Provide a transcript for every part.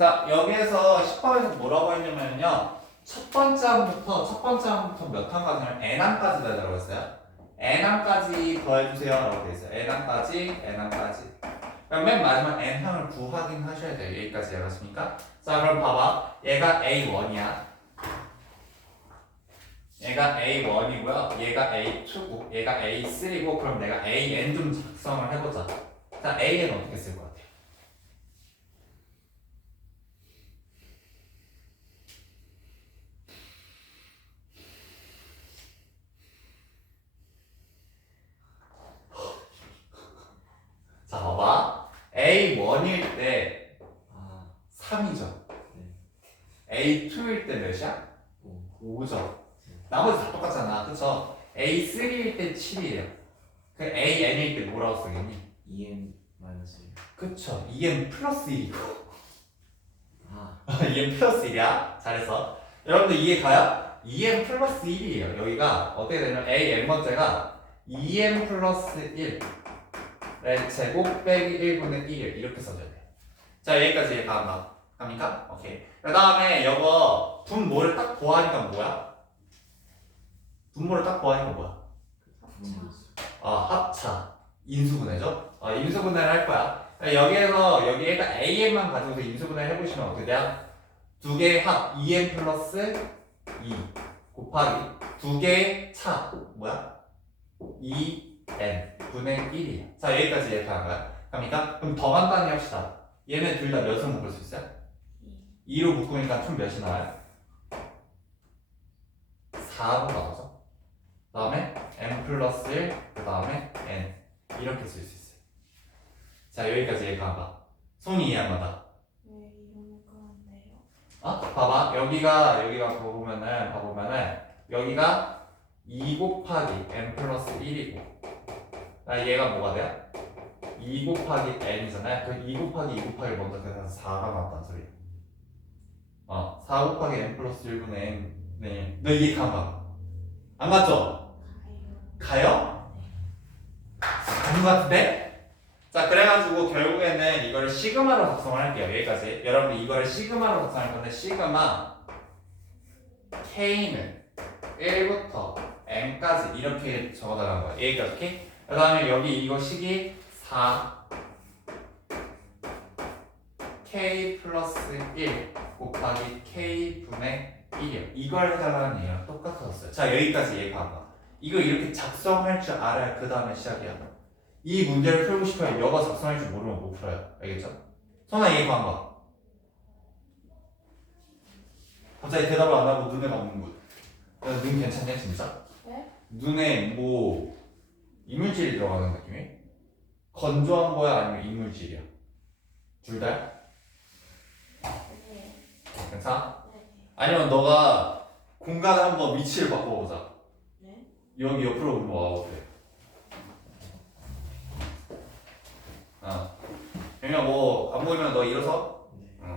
자, 여기에서 10번에서 뭐라고 했냐면요. 첫 번째 항부터, 첫 번째 항부터 몇 항까지냐면 n항까지 되라고 했어요. n항까지 더해주세요. 라고 돼 있어요. n항까지, n항까지. 그럼 맨 마지막 n항을 구하긴 하셔야 돼요. 여기까지 알았습니까? 자, 그럼 봐봐. 얘가 A1이야. 얘가 A1이고요. 얘가 A2고, 얘가 A3고, 그럼 내가 AN 좀 작성을 해보자. 자, AN 어떻게 쓸것같아요? 자, 봐봐. A1일 때 아, 3이죠. 네. A2일 때 몇이야? 오. 5죠. 나머지 다 똑같잖아. 그쵸? A3일 때 7이에요. 그 때 뭐라고 쓰겠니? EM 마이너스 1. 그쵸. EM 플러스 1이고. 아, EM 플러스 1이야. 잘했어. 여러분들 이해 가요? EM 플러스 1이에요. 여기가 어떻게 되냐면 A n 번째가 EM 플러스 1의 제곱 빼기 1분의 1 이렇게 써줘야 돼. 자 여기까지 이해 가나? 갑니까? 오케이. 그 다음에 이거 분모를 딱 보아하니까 뭐야? 분모를 딱 보아하니까 뭐야? 분모였어. 아 합차 인수분해죠? 아 인수분해를 할 거야 여기에서 여기 일단 AM만 가지고서 인수분해 해보시면 어떻게 돼요? 두 개의 합 2M 플러스 2 곱하기 두 개의 차 뭐야? 2N 분의 1이야 자 여기까지 이해하는 거야 갑니까? 그럼 더 간단히 합시다 얘네 둘 다 몇을 묶을 수 있어요? 2로 묶으니까 총 몇이 나와요? 4로 나오죠 그 다음에 n 플러스 1, 그 다음에 n 이렇게 쓸 수 있어요. 자 여기까지 얘기해봐. 손이 이해한 거다. 왜 이런 건데요? 어? 봐봐 여기가 여기가 보면은 봐보면은 여기가 2 곱하기 n 플러스 1이고 나 얘가 뭐가 돼요? 2 곱하기 n이잖아요. 그 2 곱하기 2 곱하기 먼저 대해서 4가 나왔다는 소리. 어, 4 곱하기 n 플러스 1분의 n. 네. 너 이해 가봐. 안 갔죠? 가요. 것 같은데? 자 그래가지고 결국에는 이거를 시그마로 작성을 할게요 여기까지 여러분들 이거를 시그마로 작성할 건데 시그마 K는 1부터 N까지 이렇게 적어달라는 거예요 여기까지 오케이? 그 다음에 여기 이거 식이 4 K 플러스 1 곱하기 K분의 1이요 이걸 해달라는 얘기랑 똑같았어요 자 여기까지 이해가 이거 이렇게 작성할 줄 알아야 그 다음에 시작이야. 이 문제를 풀고 싶어요. 여가 작성할 줄 모르면 못 풀어요. 알겠죠? 선아 이해가 안 가. 갑자기 대답을 안 하고 눈에 감는 거. 그래서 눈 괜찮냐 진짜? 네? 눈에 뭐 이물질이 들어가는 느낌이? 건조한 거야 아니면 이물질이야? 둘 다? 네. 괜찮아? 네. 아니면 너가 공간을 한번 위치를 바꿔보자. 네. 여기 옆으로 뭐 와보세 어. 그러면 뭐안 보이면 너 일어서. 네.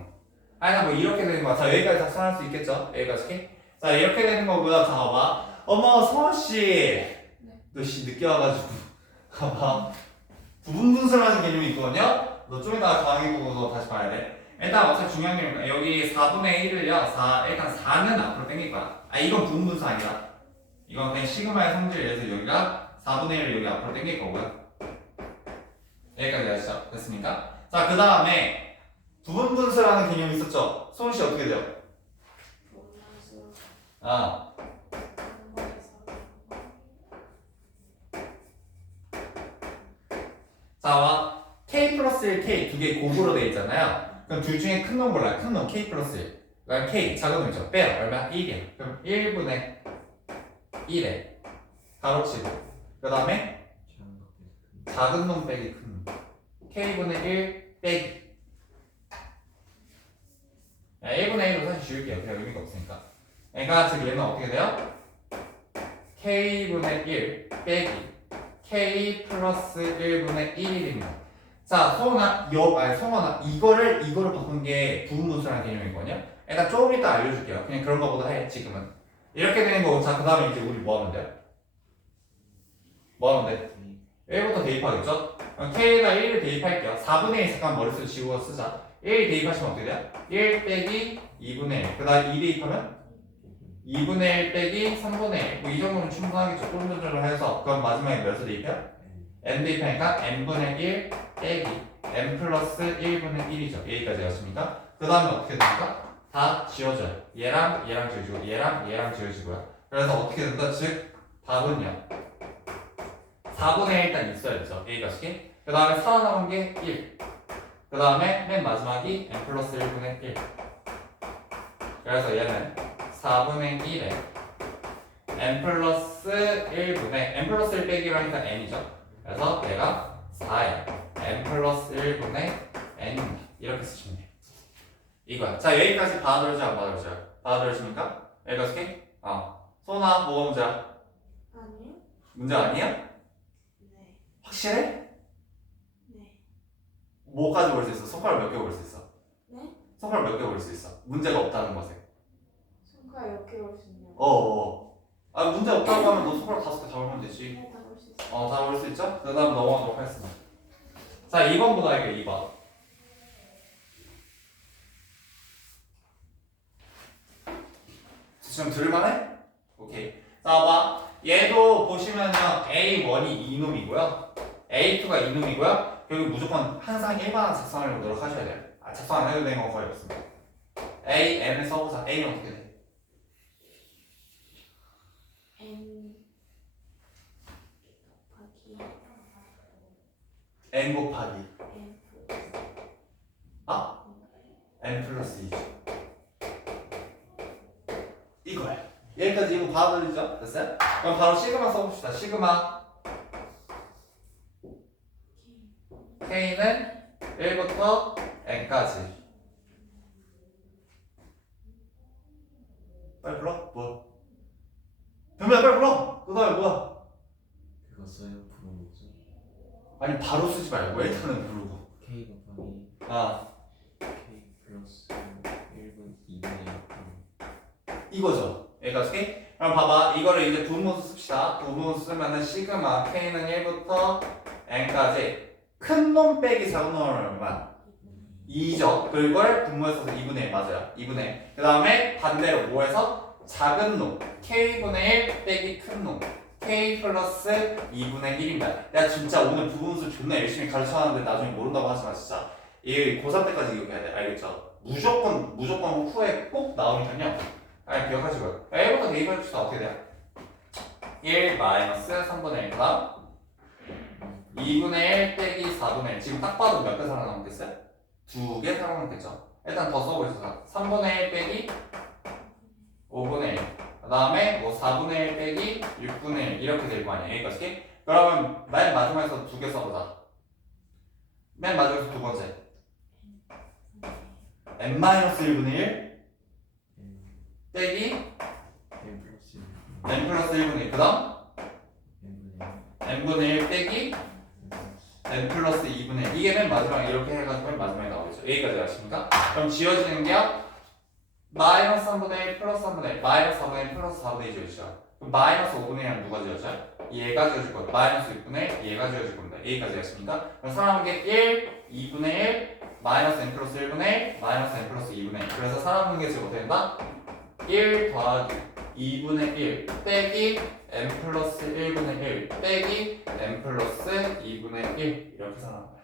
아니 뭐 이렇게 되는 거야. 자 여기까지 작성할 수 있겠죠? 여기까지 오케이? 자 이렇게 되는 거고요. 자 봐봐. 어머 성원 씨. 너씨 늦게 와가지고 봐봐. 부분 분수라는 개념이 있거든요. 너 좀 이따가 강의 보고 너 다시 봐야 돼. 일단 어차피 중요한 게 여기 4분의 1을요. 4 일단 4는 앞으로 당길 거야. 아 이건 부분 분수 아니라. 이건 그냥 시그마의 성질을 위해서 여기가 4분의 1을 여기 앞으로 당길 거고요. 여기까지 아시죠? 됐습니까? 자, 그 다음에 부분 분수라는 개념이 있었죠? 소은 씨 어떻게 돼요? 아, 자, 와. K 플러스 1, K 두 개 곱으로 돼 있잖아요. 그럼 둘 중에 큰놈 몰라요. 큰 놈 K 플러스 1. 그다음 K 작은 놈 있죠. 빼요. 얼마? 1이야. 그럼 1분의 1에 가로치고 그 다음에 작은 놈 빼기 큰 놈. K분의 1 빼기. 야, 1분의 1로 사실 지울게요. 그냥 의미가 없으니까. 그러니까 즉 얘는 어떻게 돼요? K분의 1 빼기 K 플러스 1분의 1입니다. 자, 성원아, 여, 아니, 성원아, 이거를, 이거를 바꾼 게 부분분수라는 개념이거든요? 일단 조금 이따 알려줄게요. 그냥 그런 거보다 해, 지금은. 이렇게 되는 거고, 자, 그 다음에 이제 우리 뭐 하면 돼요? 뭐 하면 돼? 네. 1부터 대입하겠죠? K에다 1을 대입할게요. 4분의 1 잠깐 머릿속 지우고 쓰자. 1 대입하시면 어떻게 돼요? 1 빼기 2분의 1. 그 다음 2 대입하면 2분의 1 빼기 3분의 1. 뭐 이 정도면 충분하겠죠. 꼴 조절을 해서. 그럼 마지막에 몇을 대입해요? n 대입하니까 n분의 1 빼기 n 플러스 1분의 1이죠. 여기까지 왔습니까? 그 다음에 어떻게 됩니까? 다 지워져요. 얘랑 얘랑 지워지고 얘랑 얘랑 지워지고요. 그래서 어떻게 된다? 즉 답은요. 4분의 1 일단 있어야 되죠. A가 식. 그 다음에 살아남은 게 1. 그 다음에 맨 마지막이 n 플러스 1분의 1. 그래서 얘는 4분의 1에 n 플러스 1분의 n 플러스 1 빼기로 하니까 n이죠. 그래서 얘가 4에 n 플러스 1분의 n입니다. 이렇게 쓰시면 돼요. 이거야. 자 여기까지 받아들여져 안 받아들여져요? 받아들여집니까? 여기까지? 어. 소나 뭐가 문제야? 아니요. 문제 아니야? 네. 확실해? 네. 뭐까지 볼 수 있어? 손가락 몇 개 볼 수 있어? 네? 손가락 몇 개 볼 수 있어? 문제가 없다는 것에. 손가락 몇개 올수 있냐고. 어, 어. 아 문제 없다고 하면 너 손가락 다섯 개다 올면 되지. 네, 다올 수 있어요. 어, 다볼수 있죠? 그 다음 넘어가도록 하겠습니다. 자, 2번 보다 이게 2번. 지금 들을만해? 오케이. 자, 봐. 얘도 보시면요. A1이 이놈이고요. A2가 이놈이고요. 여기 무조건 항상 일반한 작성하려고 노력하셔야 돼요. 아, 작성 안 해도 되는 건 거의 없습니다. A, N을 써보자. A는 어떻게 돼? N 곱하기 N 곱하기 N 아? N 플러스 2죠. 이거야. 여기까지 이거 받아들이죠? 됐어요? 그럼 바로 시그마 써봅시다. 시그마 K는 1부터 N까지. 빨리 불러. 뭐? 변비야 빨리 불러. 그 다음에 뭐야? 그거 써요 부르는 거죠 아니 바로 쓰지 말고 일단은 부르고. K 곱하기 아 K 플러스 1분 2분의 1 이거죠. 여기까지? 그럼 봐봐. 이거를 이제 분모수 씁시다. 분모수 쓰면은 시그마 K는 1부터 N까지 큰 놈 빼기 작은 놈은 얼마? 2죠. 그걸 분모해서 2분의 1 맞아요. 2분의 1. 그 다음에 반대로 5에서 작은 놈 K분의 1 빼기 큰 놈. K 플러스 2분의 1입니다. 내가 진짜 오늘 부분수 존나 열심히 가르쳐놨는데 나중에 모른다고 하지 마 진짜. 이 고3 때까지 기억해야 돼. 알겠죠? 무조건 무조건 후에 꼭 나오니까요. 아 기억하시고요. 1부터 대입해봅시다. 어떻게 돼요? 1 마이너스 3분의 1 그다음 2분의 1 빼기 4분의 1 지금 딱 봐도 몇 개 살아남겠어요? 두 개 살아남겠죠? 일단 더 써보겠습니다. 3분의 1 빼기 5분의 1 그 다음에 뭐 4분의 1 빼기 6분의 1 이렇게 될 거 아니에요? 여기까지? 그러면 맨 마지막에서 두 개 써보자. 맨 마지막에서 두 번째 n-1분의 1 N 빼기 N 플러스 1 n 플러스 1분의 1 그 다음 N분의 1 n분의 1 빼기 n 플러스 2분의 1 이게 맨 마지막에 이렇게 해가지고 맨 마지막에 나오겠죠 여기까지 아십니까? 그럼 지워지는 게요 마이너스 3분의 1 플러스 3분의 1 마이너스 4분의 1 플러스 4분의 1 지워지죠 그럼 마이너스 5분의 1은 누가 지워져요? 얘가 지워질 거예요 마이너스 6분의 1 얘가 지워질 겁니다 여기까지 아십니까? 그럼 사람한 게 1, 2분의 1 마이너스 n 플러스 1분의 1 마이너스 n 플러스 2분의 1 그래서 사람한 게 어떻게 된다? 1 더하기 2분의 1 빼기 n 플러스 1분의 1 빼기 n 플러스 2분의 1 이렇게 살아난 거야.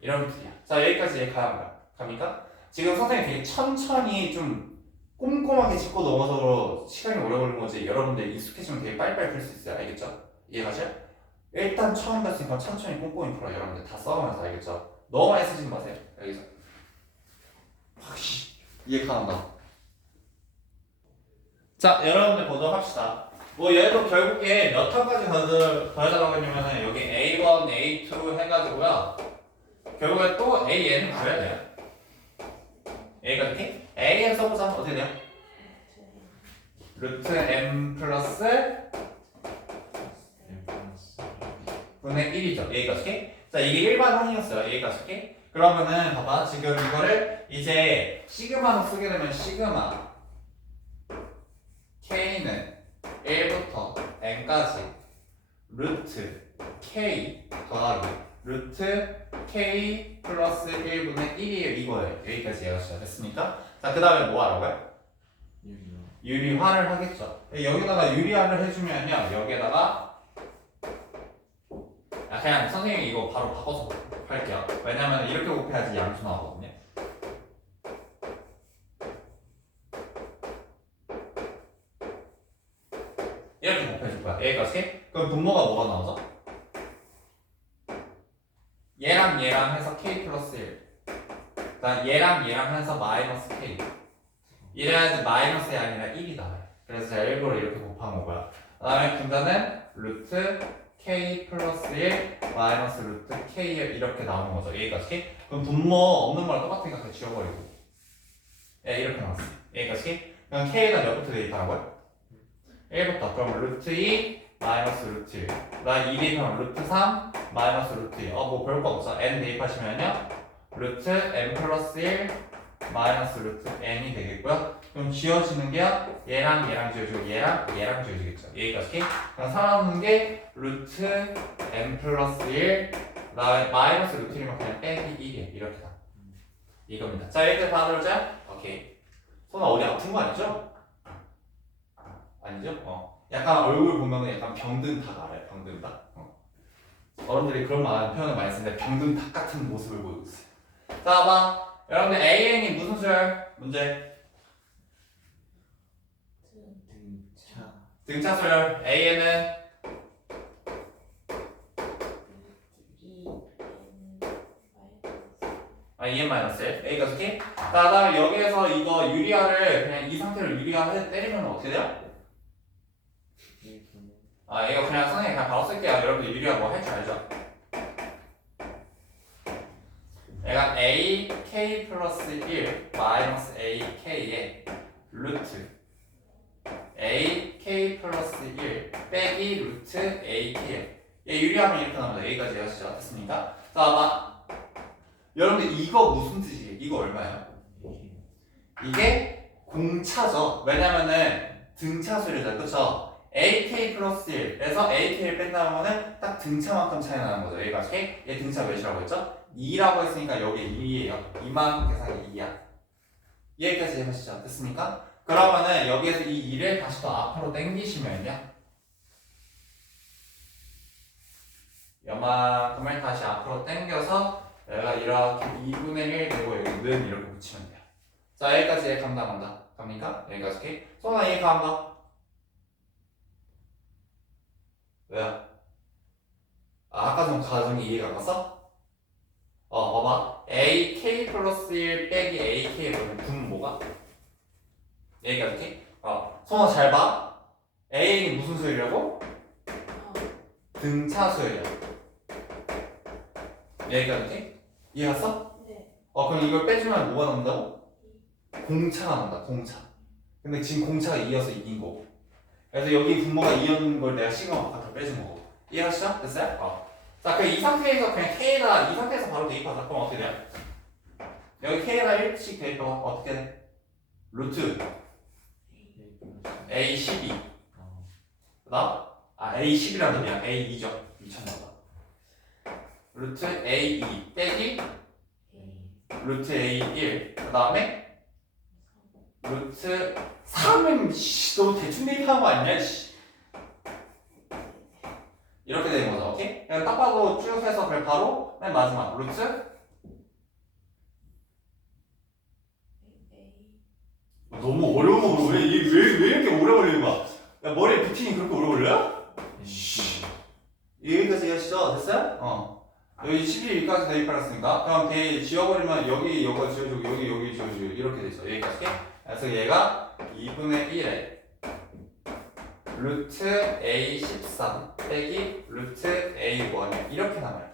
이런 뜻이야. 자 여기까지 가야 갑니까? 지금 선생님 되게 천천히 좀 꼼꼼하게 짚고 넘어서 시간이 오래 걸린 거지 여러분들 익숙해지면 되게 빨리빨리 풀 수 있어요. 알겠죠? 이해가죠? 일단 처음 봤으니까 천천히 꼼꼼히 풀어 여러분들 다 써가면서 알겠죠? 너무 많이 쓰지 마세요. 여기서 확시 이해 가는가? 자, 여러분들 보도록 합시다. 뭐 얘도 결국에 몇 턴까지 더해달라고 했냐면은 여기 A1, A2 해가지고요. 결국에 또 AN을 구해야 돼요. A가 이렇게 AN 써보자. 어떻게 돼요? 루트 M 플러스 분의 1이죠. A가 이렇게. 자, 이게 일반 항이었어요. A가 이렇게. 그러면은 봐봐. 지금 이거를 이제 시그마로 쓰게 되면 시그마 K는 1부터 N까지 루트 K 더하기 루트 k 플러스 1분의 1이에요 이거예요 여기까지 이해가 됐습니까? 자그 다음에 뭐 하라고요? 유리화를 하겠죠 여기다가 유리화를 해주면요 여기에다가 아, 그냥 선생님이 이거 바로 바꿔서 할게요 왜냐면 이렇게 곱해야지 양수 나오거든요 이렇게 곱해줄 거야 여기까지 그럼 분모가 뭐가 나오죠? 얘랑 얘랑 해서 k 플러스 1 그다음 얘랑 얘랑 해서 마이너스 k. 이래야지 마이너스이 아니라 1이 나와요. 그래서 제가 일부러 이렇게 곱한 거고요 그 다음에 분자는 루트 k 플러스 1 마이너스 루트 k 이렇게 나오는 거죠. 여기까지. 그럼 분모 없는 거랑 똑같으니까 그냥 지워버리고. 예 이렇게 나왔어요. 여기까지. 그럼 k가 몇부터 대입하라고요? 1부터. 그럼 루트 2 마이너스 루트 1 그다음 2 대입하면 루트 3 마이너스 루트 2 어 뭐 별거 없어. N 대입하시면요. 루트 n 플러스 1 마이너스 루트 n이 되겠고요. 그럼 지워지는 게요. 얘랑 얘랑 지워지고 얘랑 얘랑 지워지겠죠. 여기까지. 그럼 살아남는 게 루트 n 플러스 1 그다음에 마이너스 루트 1이면 그냥 빼기 1이에요. 이렇게 다. 이겁니다. 자 이렇게 다 들었죠? 오케이. 손 어디 아픈 거 아니죠? 아니죠? 어 약간 얼굴 보면은 약간 병든 닭 알아요 병든 닭 어. 어른들이 그런 말 표현을 많이 쓰는데 병든 닭 같은 모습을 보이고 있어요 자 봐 여러분들 AN이 무슨 수열? 문제 등차. 등차 수열 AN은 이 N 마이너스 아, 2n 마이너스 1 A가 좋게 자 다음에 여기에서 이거 유리화를 그냥 이 상태로 유리화 해 때리면 어떻게 돼요? 1분의 아 이거 그냥 선생님 그냥 바로 쓸게요 여러분들 유리화 뭐할 줄 알죠? 얘가 a k 플러스 1 마이너스 a k의 루트 a k 플러스 1 빼기 루트 a k 얘 유리하면 이렇게 나옵니다 여기까지 하시죠 됐습니까? 자 봐봐 여러분들 이거 무슨 뜻이에요? 이거 얼마예요? 이게 공차죠. 왜냐면은 등차수를 그쵸? AK 플러스 1에서 AK를 뺀다면은 딱 등차만큼 차이 나는 거죠. 얘가 K, 얘 등차 몇이라고 했죠? 2라고 했으니까 여기 2예요. 이만큼 계산이 2야. 여기까지 해보시죠. 됐습니까? 그러면은 여기에서 이 2를 다시 또 앞으로 당기시면요. 요만큼을 다시 앞으로 당겨서 얘가 이렇게 2분의 1 되고 여기는 이렇게 붙이면 돼요. 자 여기까지 얘 감당 간다. 갑니까? 여기까지 오케이? 소나 얘 감당. 왜요? 아, 아까 전 가정이 이해가 안 갔어? 어 봐봐 AK 플러스 1 빼기 AK 그러면 분모가 여기까지 오케이? 어 소나 잘 봐. A는 무슨 수열이라고? 어, 등차 수열이야. 여기까지 오케이? 이해 갔어? 네. 어 그럼 이걸 빼주면 뭐가 나온다고? 공차가 나온다 공차 근데 지금 공차가 2여서 이긴 거고 그래서 여기 분모가 2였는 걸 내가 시그마 바깥으로 빼준 거고 이해하시죠? 됐어요? 어. 자 그 이 상태에서 그냥 K에다 이 상태에서 바로 대입하자 그럼 어떻게 돼요? 여기 K에다 1씩 대입하면 어떻게 돼? 루트 A12 어, 그 다음 아 A10이라는 소리야 A2죠 미쳤나봐 루트 A2 빼기 루트 A1 그 다음에 루트 3은 씨, 너무 대충 대입하는 거 아니냐 씨. 이렇게 되는 거죠 오케이? 그냥 딱 봐도 쭉 해서 그냥 바로 맨 마지막 루트 너무 어려운 거 물어 왜, 이- 왜, 왜 이렇게 오래 걸리는 거야? 야 머리에 뷰팅이 그렇게 오래 걸려요? 여기까지 하시죠? 됐어요? 어. 여기 11일까지 대입하였으니까 그럼 대 지워버리면 여기 여기가 지워지고 여기 여기 지워지고 이렇게 돼 있어. 여기까지 그래서 얘가 2분의 1에 루트 A13 빼기 루트 A1 이렇게 남아요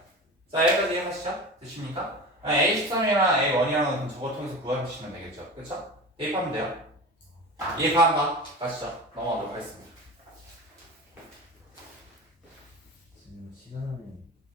자 여기까지 이해하시죠? 되십니까? 아, A13이랑 A1이랑은 저거 통해서 구해주시면 되겠죠 그쵸? 대입하면 돼요 이해 가는가? 가시죠 넘어가도록 하겠습니다